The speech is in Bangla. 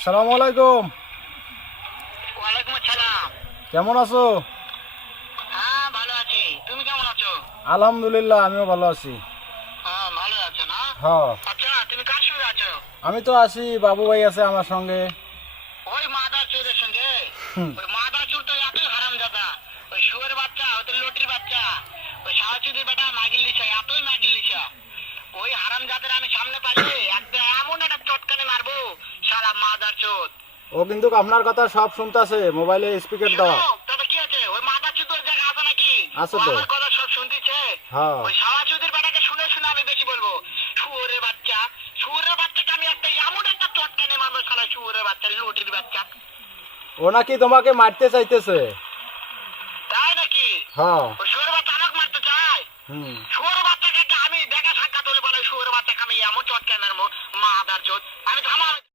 আসসালামু আলাইকুম। ওয়ালাইকুম আসসালাম। কেমন আছো? হ্যাঁ ভালো আছি, তুমি কেমন আছো? আলহামদুলিল্লাহ, আমিও ভালো আছি। হ্যাঁ ভালো আছো না? হ্যাঁ, আচ্ছা তুমি কার সঙ্গে আছো? আমি তো আছি, বাবু ভাই আছে আমার সঙ্গে। ওই মাদার চোরের সঙ্গে? হুম। ওই মাদার চোর তো এতই হারামজাদা, ওই শুয়োর বাচ্চা, ওদের লটির বাচ্চা, ওই শাহচুদির বেটা মাগিল লিসা, এতই মাগিল লিসা। ওই হারামজাদের আমি সামনে পাইলে একটা এমন একটা চটকানে মারবো, সারা মাদার চোদ। ও কিন্তু আপনার কথা সব শুনতাছে, মোবাইলে স্পিকার দেওয়া তবে কি আছে, ওই মাদার চোদের জায়গা আছে নাকি? আছে ও তো। আমার কথা সব শুনতেছে। হ্যাঁ, ওই শাহচুদির বেটাকে শুনে শুনে আমি বেশি বলবো, শুয়োরের বাচ্চা, শুয়োরের বাচ্চাকে আমি একটা এমন একটা চটকানে মারবো, সারা শুয়োরের বাচ্চা, লটির বাচ্চা। ও নাকি তোমাকে মারতে চাইতেছে। তাই নাকি? হ্যাঁ। ওই শুয়োরের বাচ্চা আমাকে মারতে চায়? হুম। শুয়োরের বাচ্চাকে আমি দেখা সাক্ষাৎ হলে বলে শুয়োরের বাচ্চাকে আমি এমন চটকানে মারবো, মাদার চোদ। আমি থামা।